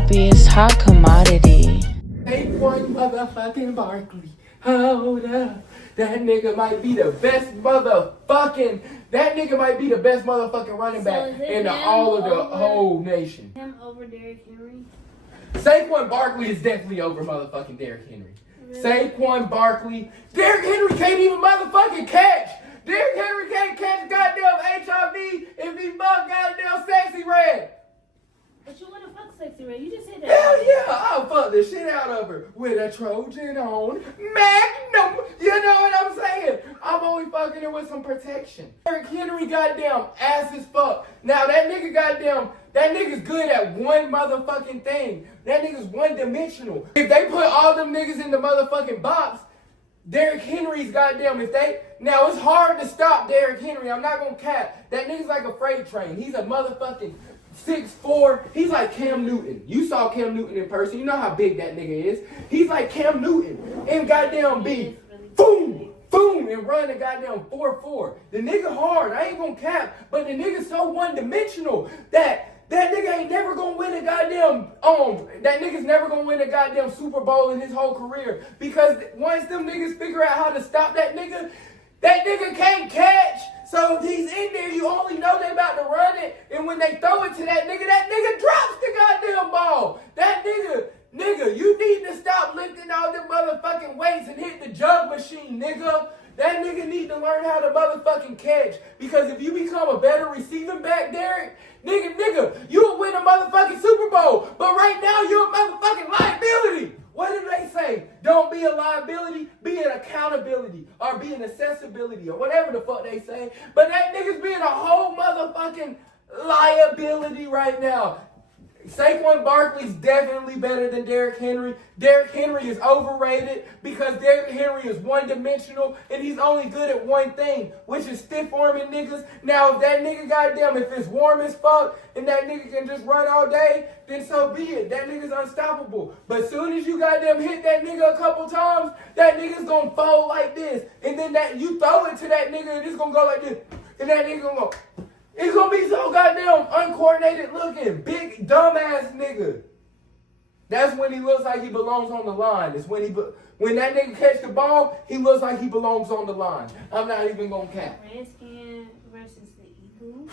sloppiest hot commodity. Saquon motherfucking Barkley. Hold up. That nigga might be the best motherfucking running back in all of the whole nation. Him over Derrick Henry? Saquon Barkley is definitely over motherfucking Derrick Henry. Really? Saquon Barkley. Derrick Henry can't even motherfucking catch. Derrick Henry can't catch goddamn HIV if he fuck goddamn Sexy Red. But you wanna fuck Sexy Red? You just said that. Hell yeah, I'll fuck the shit out of her with a Trojan on Magnum. You know what I'm saying? I'm only fucking her with some protection. Derrick Henry goddamn ass as fuck. Now that nigga's good at one motherfucking thing. That nigga's one dimensional. If they put all them niggas in the motherfucking box, Derrick Henry's goddamn, now it's hard to stop Derrick Henry. I'm not gonna cap. That nigga's like a freight train. He's a motherfucking 6'4". He's like Cam Newton. You saw Cam Newton in person. You know how big that nigga is. He's like Cam Newton and goddamn be boom, boom, and run a goddamn 4-4. The nigga hard. I ain't gonna cap, but the nigga's so one-dimensional that nigga ain't never gonna win a goddamn that nigga's never gonna win a goddamn Super Bowl in his whole career, because once them niggas figure out how to stop that nigga can't catch. So if he's in there, you only know they about to run it, and when they throw it to that nigga drops the goddamn ball. That nigga, you need to stop lifting all them motherfucking weights and hit the jug machine, nigga. That nigga need to learn how to motherfucking catch, because if you become a better receiving back, Derrick, nigga, you'll win a motherfucking Super Bowl. But right now, you're a motherfucking liability. What do they say? Don't be a liability, be an accountability, or be an accessibility, or whatever the fuck they say. But that nigga's being a whole motherfucking liability right now. Saquon Barkley's definitely better than Derrick Henry. Derrick Henry is overrated because Derrick Henry is one-dimensional and he's only good at one thing, which is stiff-arming niggas. Now, if that nigga goddamn, if it's warm as fuck and that nigga can just run all day, then so be it. That nigga's unstoppable. But as soon as you goddamn hit that nigga a couple times, that nigga's gonna fold like this. And then that you throw it to that nigga and it's gonna go like this. And that nigga gonna go... He's gonna be so goddamn uncoordinated looking, big dumbass nigga. That's when he looks like he belongs on the line. It's when that nigga catch the ball, he looks like he belongs on the line. I'm not even gonna cap. Redskins versus the Eagles.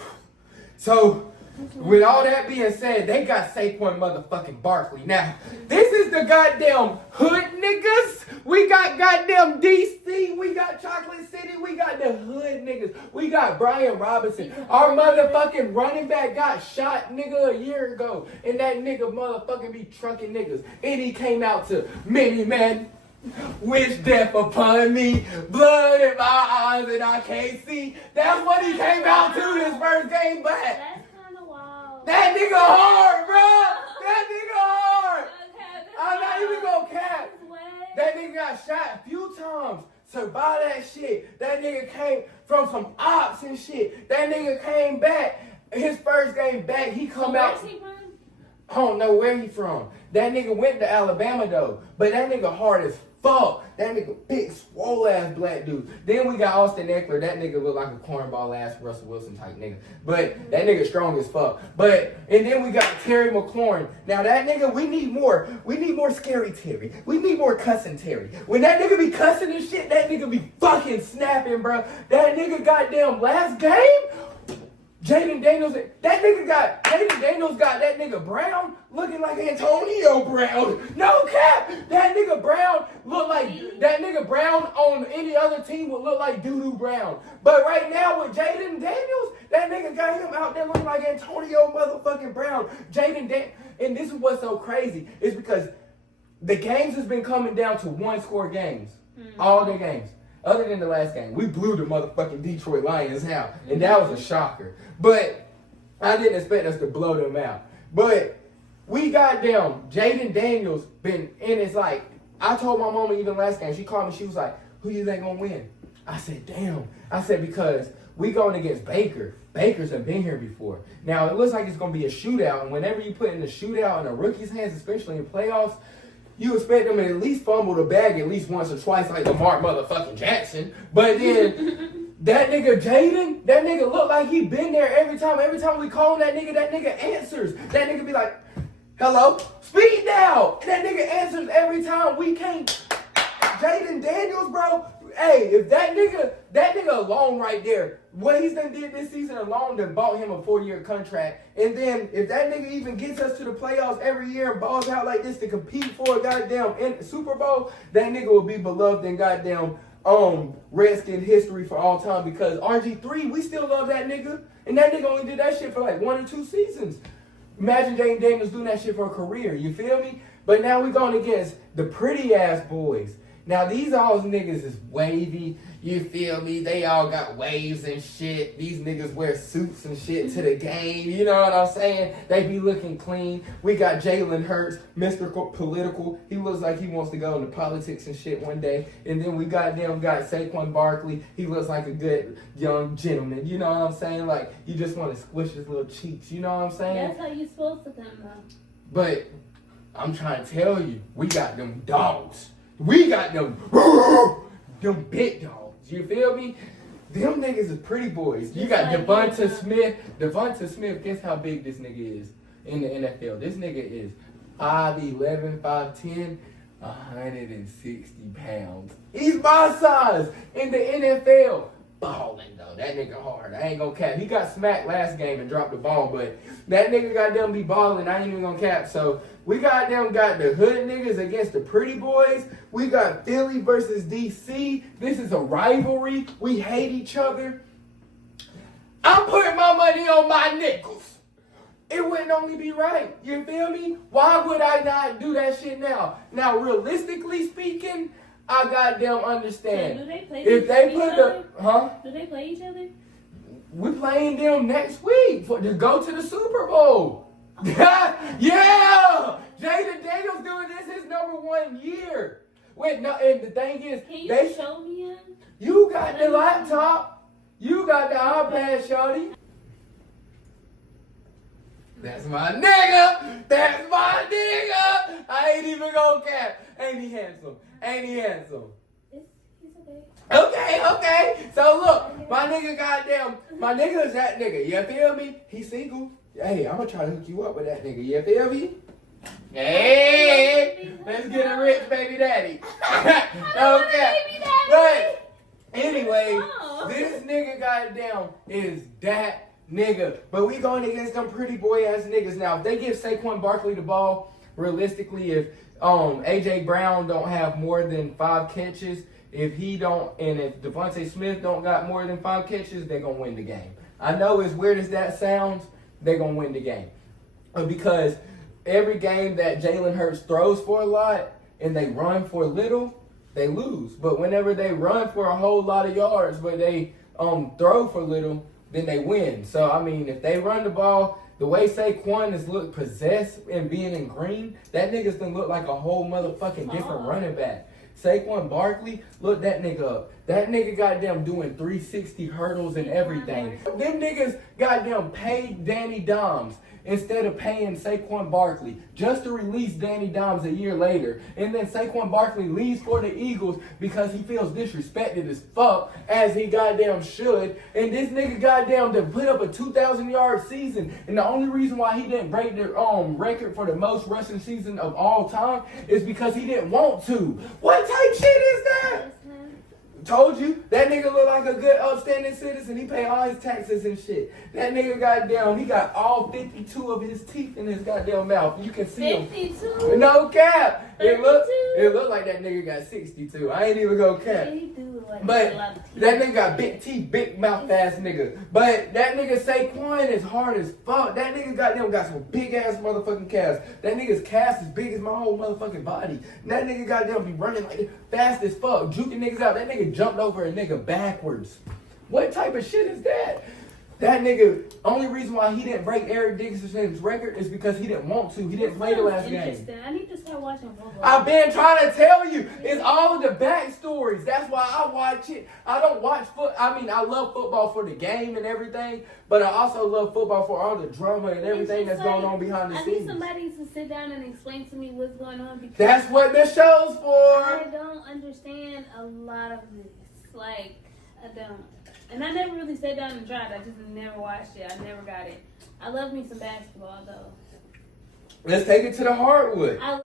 So, with all that being said, they got Saquon motherfucking Barkley. Now, this is the goddamn hood niggas. We got goddamn DC. We got Chocolate City. We got the hood niggas. We got Brian Robinson. Our motherfucking running back got shot, nigga, a year ago. And that nigga motherfucking be trucking niggas. And he came out to many men. Wish death upon me, blood in my eyes and I can't see. That's what he came out to this first game back. That's kind of wild. That nigga hard, bro. That nigga hard. Okay, I'm not even gonna cap. Way. That nigga got shot a few times. Survived that shit. That nigga came from some ops and shit. That nigga came back. His first game back, he come out. Where's he from? I don't know where he from. That nigga went to Alabama though. But that nigga hard as fuck. That nigga big, swole ass black dude. Then we got Austin Eckler. That nigga look like a cornball ass Russell Wilson type nigga. But that nigga strong as fuck. And then we got Terry McLaurin. Now that nigga, we need more scary Terry. We need more cussing Terry. When that nigga be cussing and shit, that nigga be fucking snapping, bro. That nigga goddamn last game, Jaden Daniels got that nigga Brown looking like Antonio Brown. No cap. That nigga Brown look like that nigga Brown on any other team would look like Doo-Doo Brown. But right now with Jaden Daniels, that nigga got him out there looking like Antonio motherfucking Brown. And this is what's so crazy is because the games has been coming down to one-score games. All the games. Other than the last game, we blew the motherfucking Detroit Lions out, and that was a shocker. But I didn't expect us to blow them out. But we got them. Jaden Daniels been, and it's like, I told my mama even last game, she called me, she was like, who you think gonna win? I said, damn. I said, because we going against Baker. Baker's have been here before. Now, it looks like it's gonna be a shootout, and whenever you put in a shootout in a rookie's hands, especially in playoffs, you expect them to at least fumble the bag at least once or twice like Lamar motherfucking Jackson. But then that nigga Jaden, that nigga look like he been there every time. Every time we call him that nigga answers. That nigga be like, Hello? Speed now! And that nigga answers every time. We can't. Jaden Daniels, bro. Hey, if that nigga alone right there, what he's done did this season alone done bought him a 4-year contract. And then if that nigga even gets us to the playoffs every year and balls out like this to compete for a goddamn Super Bowl, that nigga will be beloved in goddamn Redskin history for all time, because RG3, we still love that nigga. And that nigga only did that shit for like 1 or 2 seasons. Imagine Jaden Daniels doing that shit for a career, you feel me? But now we going against the pretty ass boys. Now these all niggas is wavy, you feel me? They all got waves and shit. These niggas wear suits and shit to the game, you know what I'm saying? They be looking clean. We got Jalen Hurts, Mr. Political. He looks like he wants to go into politics and shit one day. And then we got Saquon Barkley. He looks like a good young gentleman, you know what I'm saying? Like, you just want to squish his little cheeks, you know what I'm saying? That's how you supposed to come though. But I'm trying to tell you, we got them dogs. We got them big dogs. You feel me? Them niggas is pretty boys. You got Devonta Smith. Devonta Smith, guess how big this nigga is in the NFL? This nigga is 5'11", 5'10", 160 pounds. He's my size in the NFL. Balling though. That nigga hard. I ain't gonna cap. He got smacked last game and dropped the ball, but that nigga goddamn be balling. I ain't even gonna cap. So we got the hood niggas against the pretty boys. We got Philly versus DC. This is a rivalry. We hate each other. I'm putting my money on my nickels. It wouldn't only be right. You feel me? Why would I not do that shit now? Now, realistically speaking, I goddamn understand. So do they play if they put each other? the Do they play each other? we playing them next week to go to the Super Bowl. Yeah! Jaden Daniels doing this his #1 year. Wait, no, and the thing is, Can you show me him? You got the laptop. You got the iPad, shorty. That's my nigga. That's my nigga. I ain't even gonna cap. Ain't he handsome? Ain't he handsome? He's okay. Okay. So look, my nigga is that nigga. You feel me? He single. Hey, I'm gonna try to hook you up with that nigga. You feel me? Hey, let's get a rich baby daddy. Okay. But anyway, this nigga goddamn is that nigga. But we going against them pretty boy ass niggas now. If they give Saquon Barkley the ball, realistically, if AJ Brown don't have more than 5 catches, if Devonta Smith don't got more than 5 catches, they gonna win the game. I know as weird as that sounds, they gonna win the game. Because every game that Jalen Hurts throws for a lot and they run for little, they lose. But whenever they run for a whole lot of yards, but they throw for little, then they win. So I mean, if they run the ball, the way Saquon is look possessed and being in green, that nigga's gonna look like a whole motherfucking different running back. Saquon Barkley, look that nigga up. That nigga goddamn doing 360 hurdles and everything. Them niggas goddamn paid Danny Dimes instead of paying Saquon Barkley just to release Danny Dimes a year later. And then Saquon Barkley leaves for the Eagles because he feels disrespected as fuck, as he goddamn should. And this nigga goddamn to put up a 2,000-yard season. And the only reason why he didn't break the record for the most rushing season of all time is because he didn't want to. What type shit is that? Told you, that nigga look like a good upstanding citizen. He pay all his taxes and shit. That nigga goddamn, he got all 52 of his teeth in his goddamn mouth. You can see 52? him. No cap. It 32? look like that nigga got 62. I ain't even gonna cap. Yeah, he do look like But a lot of teeth. that nigga got big teeth, big mouth ass nigga. But that nigga Saquon is hard as fuck. That nigga goddamn got some big ass motherfucking calves. That nigga's calves is big as my whole motherfucking body. And that nigga goddamn be running like fast as fuck, juking niggas out. That nigga jumped over a nigga backwards. What type of shit is that? That nigga, only reason why he didn't break Eric Dickerson's record is because he didn't want to. He didn't play the last game. I need to start watching football. I've been trying to tell you. It's all of the backstories. That's why I watch it. I don't watch I love football for the game and everything, but I also love football for all the drama and everything that's going on behind the scenes. I need somebody to sit down and explain to me what's going on. Because that's what the show's for. I don't understand a lot of this. Like, I don't. And I never really sat down and tried. I just never watched it. I never got it. I love me some basketball, though. Let's take it to the hardwood.